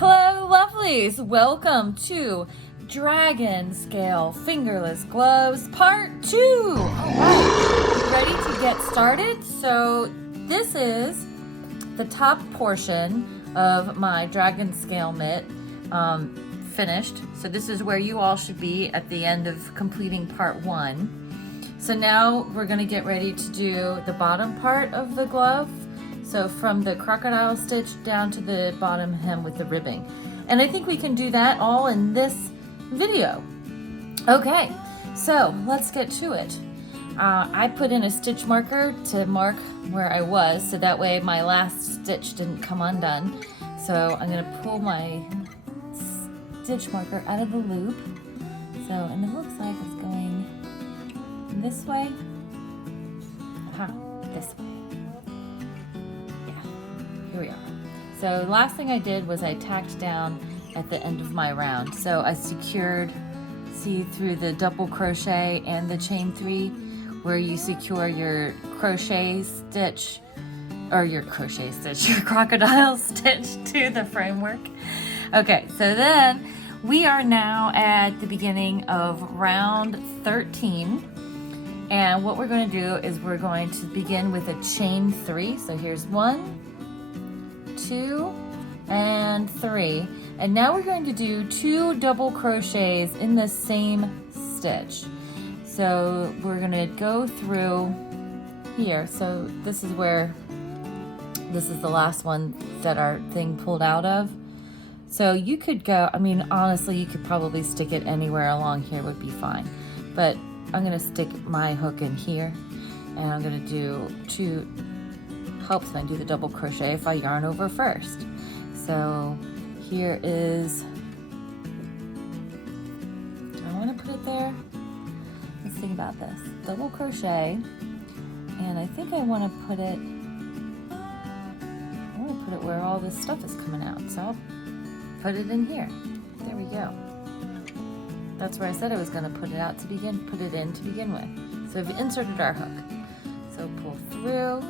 Hello lovelies, welcome to Dragon Scale Fingerless Gloves Part 2. Alright, ready to get started? So this is the top portion of my Dragon Scale mitt finished. So this is where you all should be at the end of completing Part 1. So now we're going to get ready to do the bottom part of the glove. So from the crocodile stitch down to the bottom hem with the ribbing. And I think we can do that all in this video. Okay, so let's get to it. I put in a stitch marker to mark where I was, so that way my last stitch didn't come undone. So I'm gonna pull my stitch marker out of the loop. So, and it looks like it's going this way. This way. Here we are. So last thing I did was I tacked down at the end of my round. So I secured, see through the double crochet and the chain 3 where you secure your crochet stitch, or your crocodile stitch to the framework. Okay, so then we are now at the beginning of round 13. And what we're going to do is we're going to begin with a chain 3. So here's 1, 2 and 3, and now we're going to do 2 double crochets in the same stitch. So we're going to go through here. So this is where this is the last one that our thing pulled out of. So you could go, I mean honestly you could probably stick it anywhere along here would be fine, but I'm going to stick my hook in here and I'm going to do 2. Helps when I do the double crochet if I yarn over first. So here is, do I want to put it there? Let's think about this. Double crochet, and I think I want to put it where all this stuff is coming out. So I'll put it in here. There we go. That's where I said I was going to put it out to begin, put it in to begin with. So we've inserted our hook. So pull through,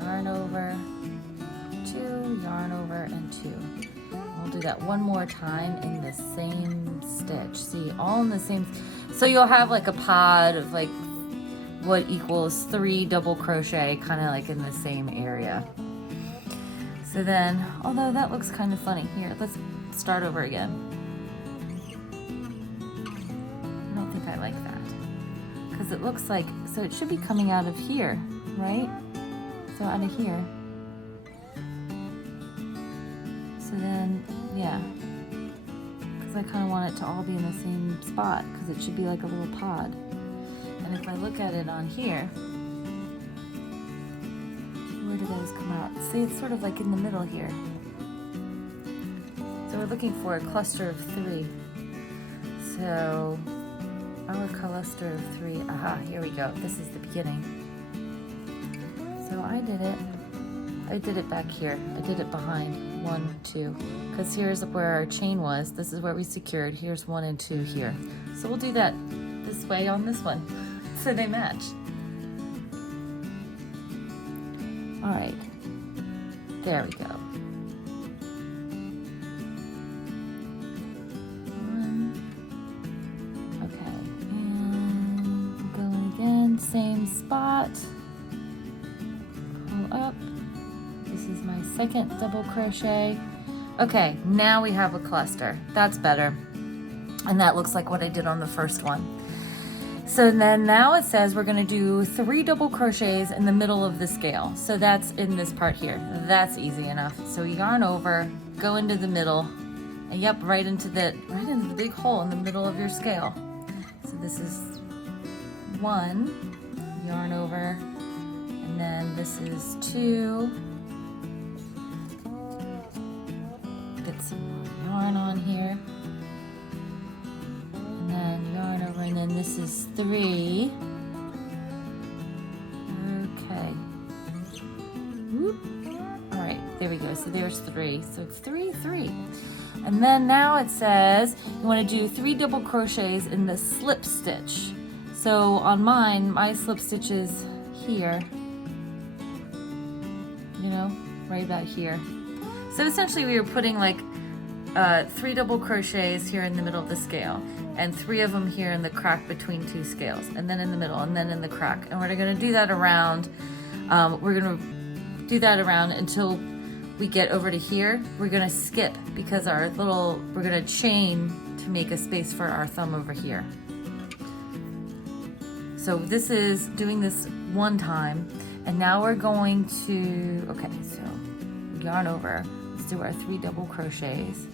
yarn over, 2, yarn over, and 2. We'll do that one more time in the same stitch. See, all in the same. So you'll have like a pod of like what equals 3 double crochet, kind of like in the same area. So then, although that looks kind of funny. Here, let's start over again. I don't think I like that. Because it looks like, so it should be coming out of here, right? So out of here. So then, yeah. Because I kind of want it to all be in the same spot, because it should be like a little pod. And if I look at it on here, where do those come out? See, it's sort of like in the middle here. So we're looking for a cluster of 3. So our cluster of 3, aha, here we go. This is the beginning. So I did it back here. I did it behind 1, 2, because here's where our chain was. This is where we secured. Here's 1 and 2 here. So we'll do that this way on this one, so they match. All right, there we go. 1, okay, and going again, same spot. Up. This is my second double crochet. Okay, now we have a cluster. That's better. And that looks like what I did on the first one. So then now it says we're going to do 3 double crochets in the middle of the scale. So that's in this part here. That's easy enough. So yarn over, go into the middle, and yep, right into the big hole in the middle of your scale. So this is 1, yarn over, and then this is 2. Get some more yarn on here. And then yarn over, and then this is 3. Okay. Whoop. All right, there we go. So there's 3. So it's 3, 3. And then now it says you want to do 3 double crochets in the slip stitch. So on mine, my slip stitch is here. You know, right about here. So essentially we were putting like 3 double crochets here in the middle of the scale, and 3 of them here in the crack between 2 scales, and then in the middle, and then in the crack. And we're gonna do that around, until we get over to here. We're gonna skip because we're gonna chain to make a space for our thumb over here. So this is doing this one time, and now we're going to, okay, so yarn over, let's do our 3 double crochets,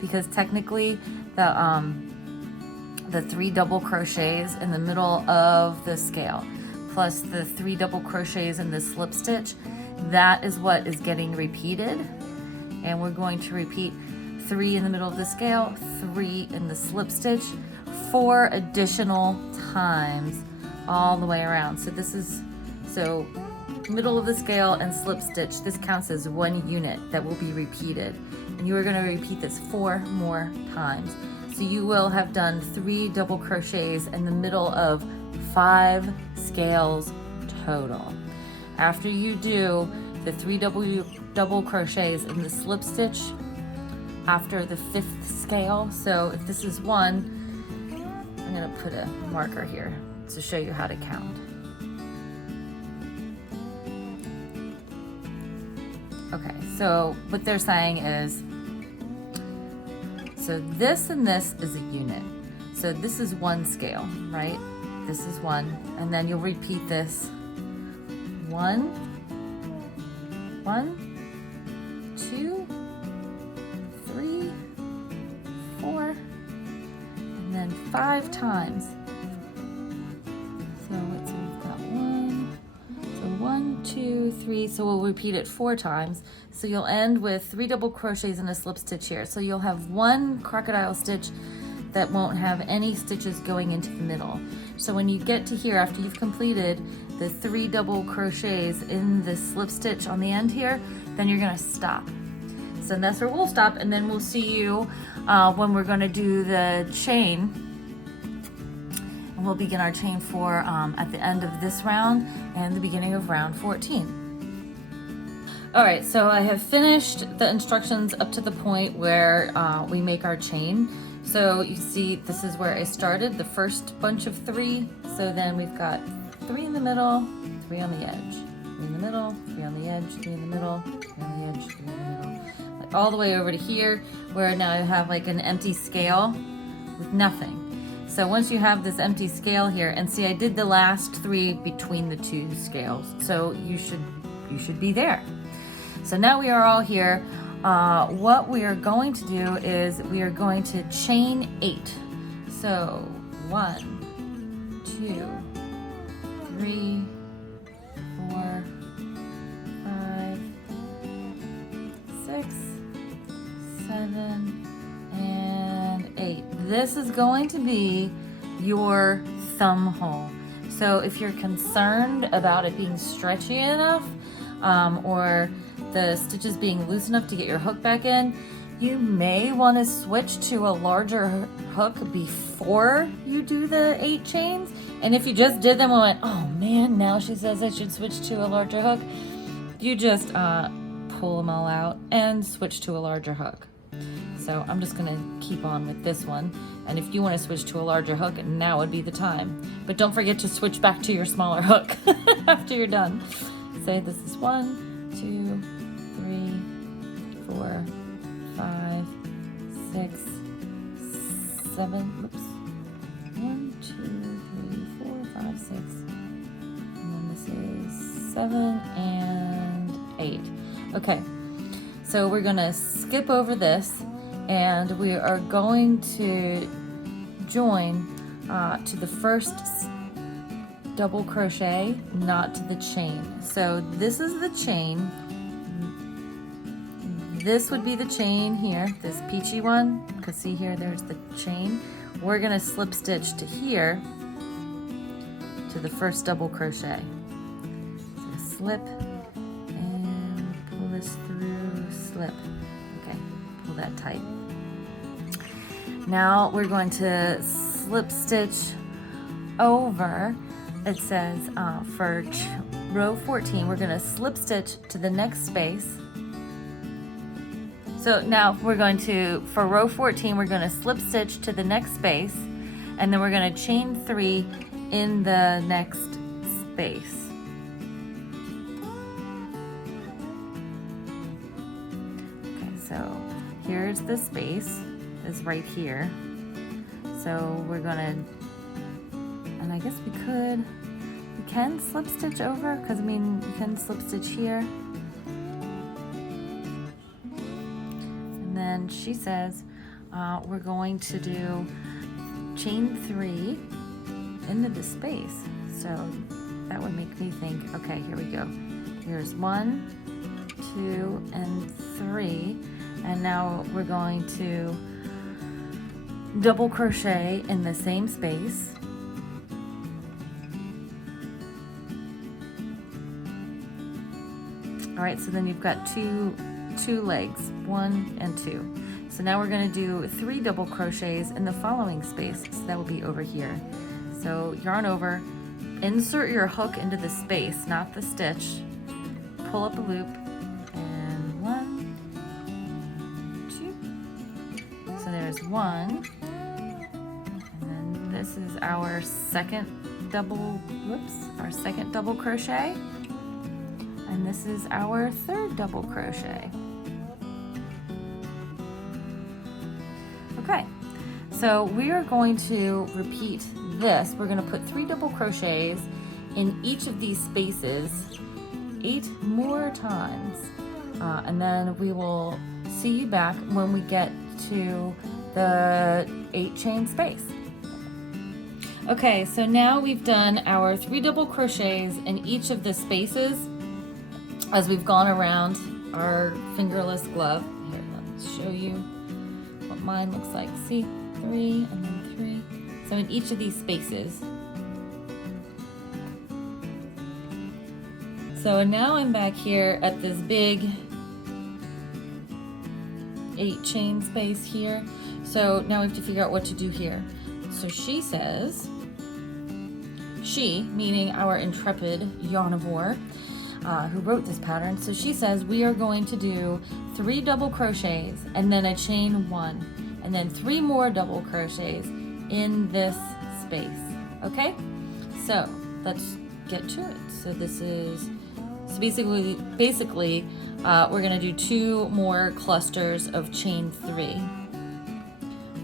because technically the 3 double crochets in the middle of the scale plus the 3 double crochets in the slip stitch, that is what is getting repeated. And we're going to repeat 3 in the middle of the scale, 3 in the slip stitch, 4 additional times all the way around. So this is, so middle of the scale and slip stitch, this counts as 1 unit that will be repeated. And you are going to repeat this 4 more times. So you will have done 3 double crochets in the middle of 5 scales total. After you do the 3 double crochets in the slip stitch after the 5th scale, so if this is 1, I'm going to put a marker here to show you how to count. Okay, so what they're saying is, so this and this is a unit. So this is 1 scale, right? This is 1, and then you'll repeat this 1, 2, 3, 4, and then 5 times. So let's see, we've got 1, so 1, 2, 3, so we'll repeat it 4 times. So you'll end with 3 double crochets and a slip stitch here. So you'll have 1 crocodile stitch that won't have any stitches going into the middle. So when you get to here, after you've completed the 3 double crochets in the slip stitch on the end here, then you're gonna stop. So that's where we'll stop, and then we'll see you when we're gonna do the chain. And we'll begin our chain 4 at the end of this round and the beginning of round 14. All right, so I have finished the instructions up to the point where we make our chain. So you see, this is where I started, the first bunch of 3. So then we've got 3 in the middle, 3 on the edge, 3 in the middle, 3 on the edge, 3 in the middle, 3 on the edge, 3 in the middle. Like all the way over to here, where now I have like an empty scale with nothing. So once you have this empty scale here, and see I did the last 3 between the 2 scales, so you should be there. So now we are all here. What we are going to do is we are going to chain 8. So 1, 2, 3, 4, 5, 6, 7, and 8. This is going to be your thumb hole. So if you're concerned about it being stretchy enough, or the stitches being loose enough to get your hook back in, you may want to switch to a larger hook before you do the 8 chains. And if you just did them and went, oh man, now she says I should switch to a larger hook, you just pull them all out and switch to a larger hook. So I'm just gonna keep on with this one. And if you want to switch to a larger hook, now would be the time. But don't forget to switch back to your smaller hook after you're done. Say this is 1, 2, 3, 4, 5, 6, 7, oops. 1, 2, 3, 4, 5, 6. And then this is 7 and 8. Okay, so we're gonna skip over this, and we are going to join to the first double crochet, not to the chain. So this is the chain. This would be the chain here, this peachy one, because see here, there's the chain. We're gonna slip stitch to here, to the first double crochet. So slip, and pull this through, slip. Okay, pull that tight. Now we're going to slip stitch over. It says for row 14, we're gonna slip stitch to the next space, So now we're going to, for row 14, we're going to slip stitch to the next space, and then we're going to chain 3 in the next space. Okay, so here's the space, is right here. So we're going to, and I guess we can slip stitch over, because I mean, you can slip stitch here. And then she says we're going to do chain 3 into the space. So that would make me think, okay, here we go. Here's 1, 2, and 3. And now we're going to double crochet in the same space. All right, so then you've got two legs, 1 and 2. So now we're going to do 3 double crochets in the following space. So that will be over here. So yarn over, insert your hook into the space, not the stitch. Pull up a loop, and 1, 2. So there's 1, and then this is our second double crochet, and this is our 3rd double crochet. Okay, so we are going to repeat this. We're going to put 3 double crochets in each of these spaces 8 more times, and then we will see you back when we get to the 8 chain space. Okay, so now we've done our 3 double crochets in each of the spaces as we've gone around our fingerless glove. Here, let's show you what mine looks like. See, 3 and then 3. So in each of these spaces. So now I'm back here at this big 8 chain space here. So now we have to figure out what to do here. So she says, she, meaning our intrepid yarnivore, who wrote this pattern. So she says we are going to do 3 double crochets and then a chain 1 and then 3 more double crochets in this space. Okay, so let's get to it. So this is, so basically we're gonna do 2 more clusters of chain 3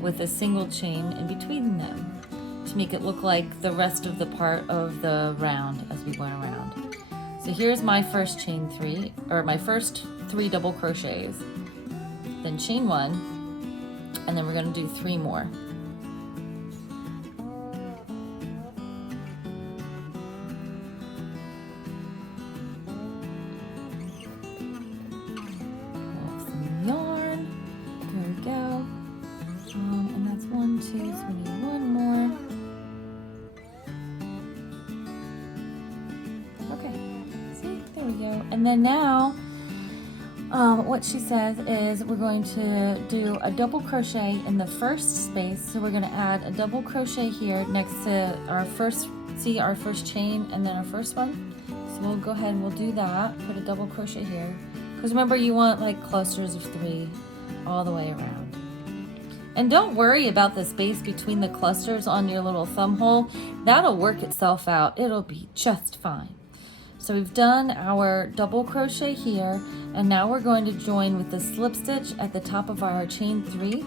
with a single chain in between them to make it look like the rest of the part of the round as we went around. So here's my first chain 3, or my first 3 double crochets, then chain 1, and then we're going to do 3 more. Pull some yarn, there we go, and that's 1, 2, 3, 1 more. There we go. And then now what she says is we're going to do a double crochet in the first space. So we're going to add a double crochet here next to our first, see our first chain and then our first one. So we'll go ahead and we'll do that, put a double crochet here, because remember you want like clusters of 3 all the way around. And don't worry about the space between the clusters on your little thumb hole. That'll work itself out. It'll be just fine. So we've done our double crochet here, and now we're going to join with the slip stitch at the top of our chain 3,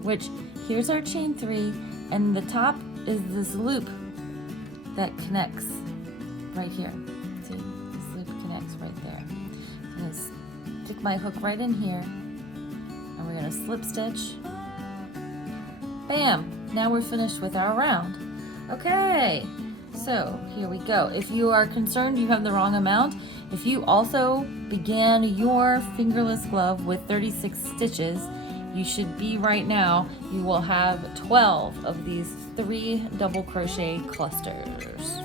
which here's our chain 3, and the top is this loop that connects right here. See, this loop connects right there. I'm going to stick my hook right in here, and we're going to slip stitch. Bam! Now we're finished with our round. Okay. So here we go. If you are concerned you have the wrong amount, if you also began your fingerless glove with 36 stitches, you should be right now, you will have 12 of these 3 double crochet clusters.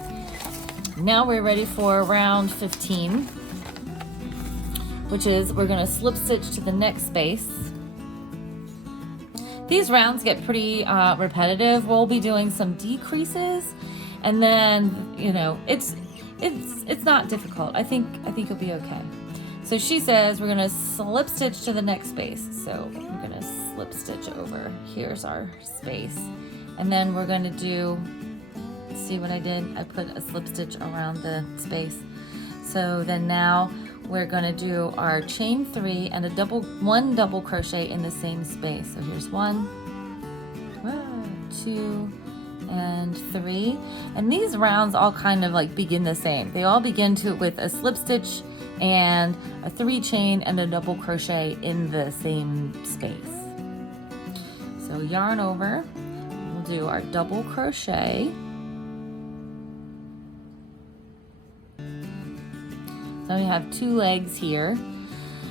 Now we're ready for round 15, which is we're going to slip stitch to the next space. These rounds get pretty repetitive. We'll be doing some decreases. And then, you know, it's not difficult. I think you'll be okay. So she says we're gonna slip stitch to the next space. So we're gonna slip stitch over. Here's our space. And then we're gonna do, see what I did? I put a slip stitch around the space. So then now we're gonna do our chain 3 and one double crochet in the same space. So here's 1, 2, and 3. And these rounds all kind of like begin the same. They all begin with a slip stitch and a 3 chain and a double crochet in the same space. So yarn over, we'll do our double crochet. So we have 2 legs here.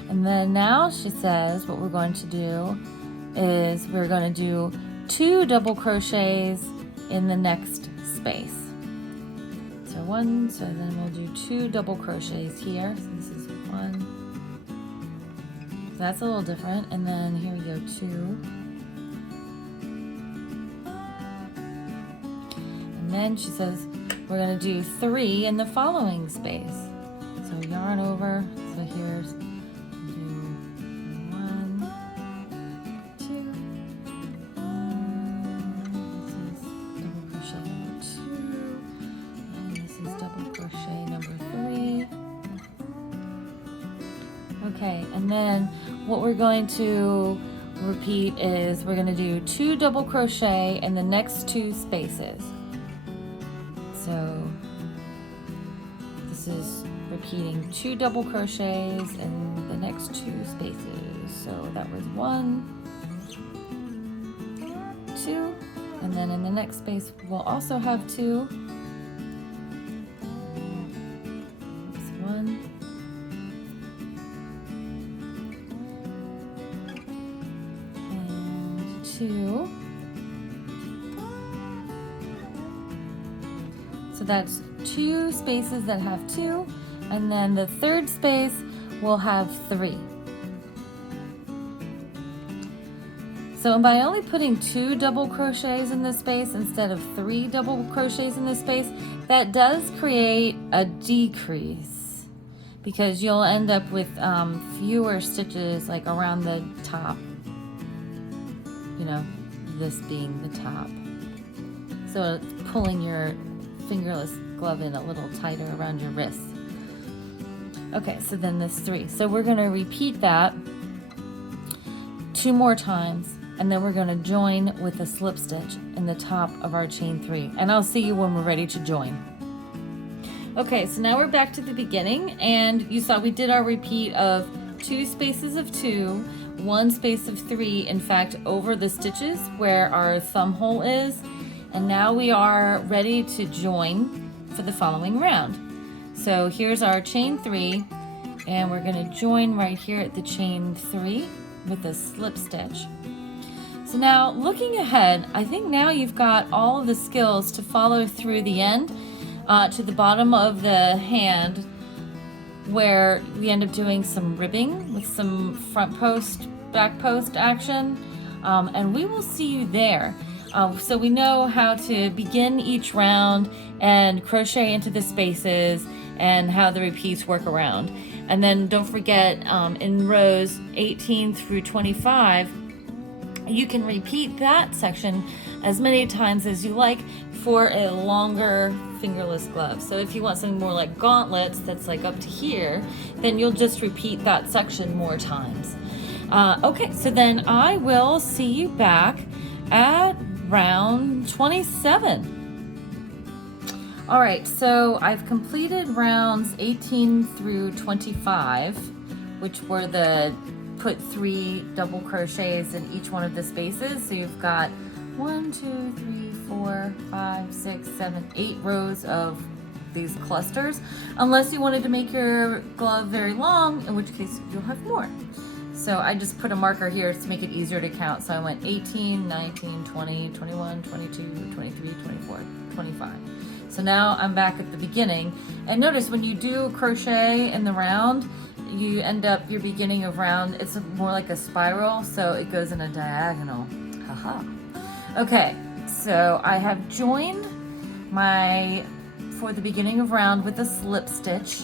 And then now she says what we're going to do is we're going to do 2 double crochets in the next space. So 1, so then we'll do 2 double crochets here. So this is 1. So that's a little different. And then here we go, 2. And then she says we're going to do 3 in the following space. So yarn over, so here's, do 1, 2, this is double crochet number 2, and this is double crochet number 3. Okay, and then what we're going to repeat is we're going to do 2 double crochet in the next 2 spaces. So this is repeating 2 double crochets in the next 2 spaces. So that was 1, 2, and then in the next space we'll also have 2. Oops, 1, and 2. So that's 2 spaces that have 2. And then the third space will have 3. So by only putting 2 double crochets in this space instead of 3 double crochets in this space, that does create a decrease because you'll end up with fewer stitches like around the top, you know, this being the top. So it's pulling your fingerless glove in a little tighter around your wrist. Okay, so then this 3. So we're going to repeat that 2 more times, and then we're going to join with a slip stitch in the top of our chain 3. And I'll see you when we're ready to join. Okay, so now we're back to the beginning, and you saw we did our repeat of 2 spaces of 2, 1 space of 3, in fact, over the stitches where our thumb hole is. And now we are ready to join for the following round. So here's our chain 3, and we're going to join right here at the chain 3 with a slip stitch. So now looking ahead, I think now you've got all of the skills to follow through the end to the bottom of the hand where we end up doing some ribbing with some front post, back post action, and we will see you there. So we know how to begin each round and crochet into the spaces and how the repeats work around. And then don't forget in rows 18 through 25, you can repeat that section as many times as you like for a longer fingerless glove. So if you want something more like gauntlets that's like up to here, then you'll just repeat that section more times. Okay, so then I will see you back at round 27. All right, so I've completed rounds 18 through 25, which were the put 3 double crochets in each one of the spaces. So you've got 1, 2, 3, 4, 5, 6, 7, 8 rows of these clusters, unless you wanted to make your glove very long, in which case you'll have more. So I just put a marker here to make it easier to count. So I went 18, 19, 20, 21, 22, 23, 24, 25. So now I'm back at the beginning. And notice when you do crochet in the round, you end up your beginning of round, it's more like a spiral, so it goes in a diagonal. Haha. Okay, so I have joined for the beginning of round with a slip stitch.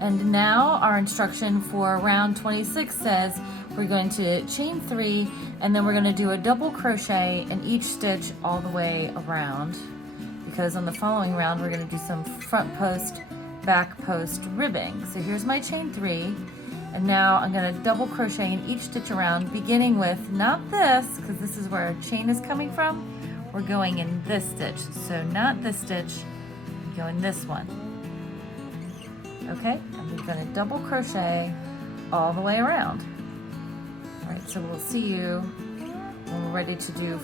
And now our instruction for round 26 says we're going to chain 3 and then we're going to do a double crochet in each stitch all the way around, because on the following round we're going to do some front post, back post ribbing. So here's my chain 3, and now I'm going to double crochet in each stitch around, beginning with not this, because this is where our chain is coming from. We're going in this stitch, so not this stitch, go in this one. Okay, and we're going to double crochet all the way around. All right, so we'll see you when we're ready to do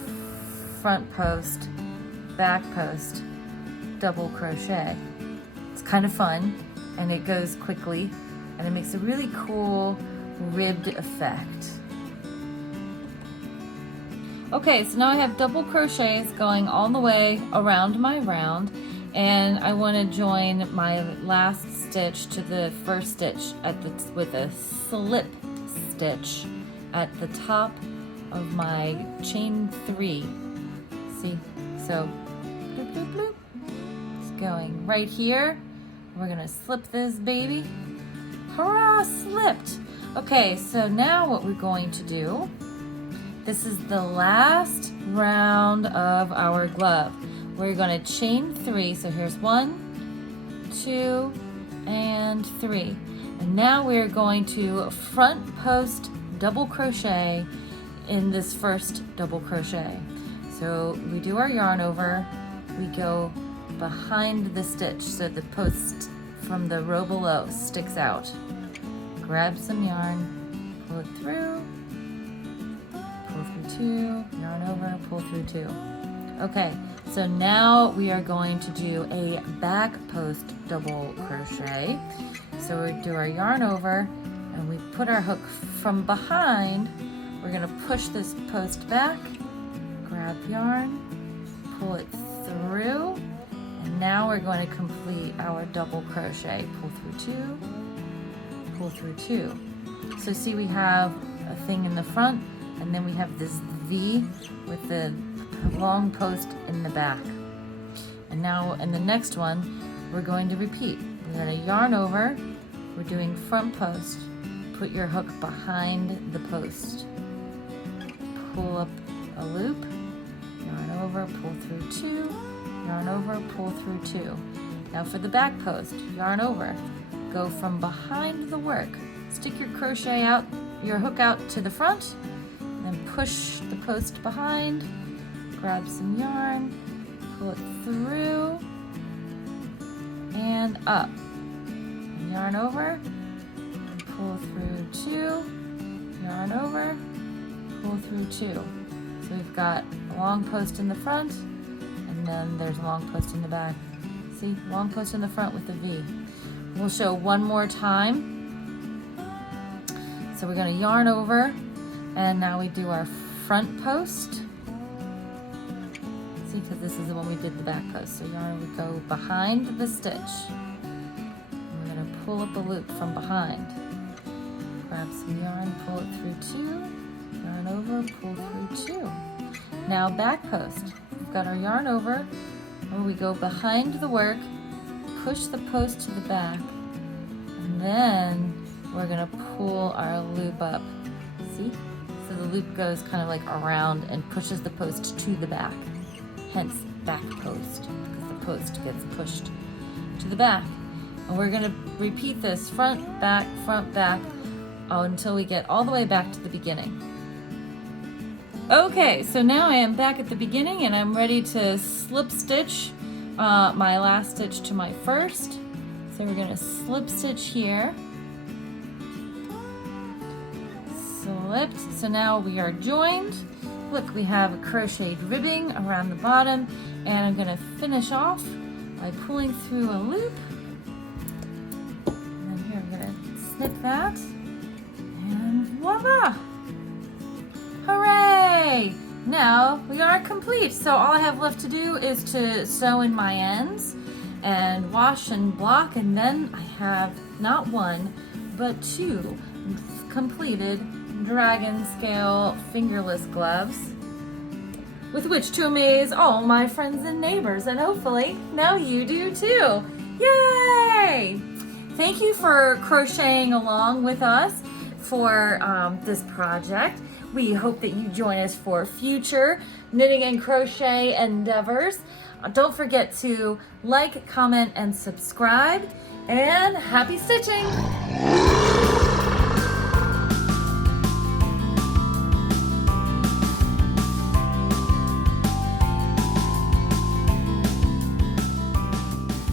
front post, back post, double crochet. It's kind of fun, and it goes quickly, and it makes a really cool ribbed effect. Okay, so now I have double crochets going all the way around my round, and I want to join my last stitch to the first stitch with a slip stitch at the top of my chain 3. See? So bloop, bloop, bloop. It's going right here. We're gonna slip this baby. Hurrah, slipped. Okay, so now what we're going to do, this is the last round of our glove. We're gonna chain 3, so here's 1, 2, and 3. And now we're going to front post double crochet in this first double crochet. So we do our yarn over, we go behind the stitch so the post from the row below sticks out. Grab some yarn, pull it through, pull through 2, yarn over, pull through 2. Okay, so now we are going to do a back post double crochet. So we do our yarn over and we put our hook from behind. We're gonna push this post back, grab yarn, pull it through, and now we're going to complete our double crochet. Pull through 2, pull through 2. So see, we have a thing in the front, and then we have this V with the long post in the back. And now in the next one, we're going to repeat. We're going to yarn over, we're doing front post, put your hook behind the post, pull up a loop, yarn over, pull through 2, yarn over, pull through 2. Now for the back post, yarn over, go from behind the work, stick your crochet out, your hook out to the front, then push the post behind, grab some yarn, pull it through, and up. And yarn over, and pull through 2, yarn over, pull through 2. So we've got a long post in the front, and then there's a long post in the back. See, long post in the front with the V. We'll show one more time. So we're going to yarn over, and now we do our front post. See, because this is the one we did the back post. So yarn, we go behind the stitch. And we're going to pull up a loop from behind. Grab some yarn, pull it through 2, yarn over, pull through 2. Now back post. We've got our yarn over, where we go behind the work, push the post to the back, and then we're gonna pull our loop up. See? So the loop goes kind of like around and pushes the post to the back. Hence back post, because the post gets pushed to the back. And we're gonna repeat this front, back, until we get all the way back to the beginning. Okay, so now I am back at the beginning and I'm ready to slip stitch my last stitch to my first. So we're going to slip stitch here. Slipped. So now we are joined. Look, we have a crocheted ribbing around the bottom, and I'm going to finish off by pulling through a loop. And then here I'm going to snip that, and voila! Hooray! Now we are complete. So all I have left to do is to sew in my ends and wash and block, and then I have not 1 but 2 completed dragon scale fingerless gloves with which to amaze all my friends and neighbors, and hopefully now you do too. Yay! thank you for crocheting along with us for this project. We hope that you join us for future knitting and crochet endeavors. Don't forget to like, comment, and subscribe, and happy stitching!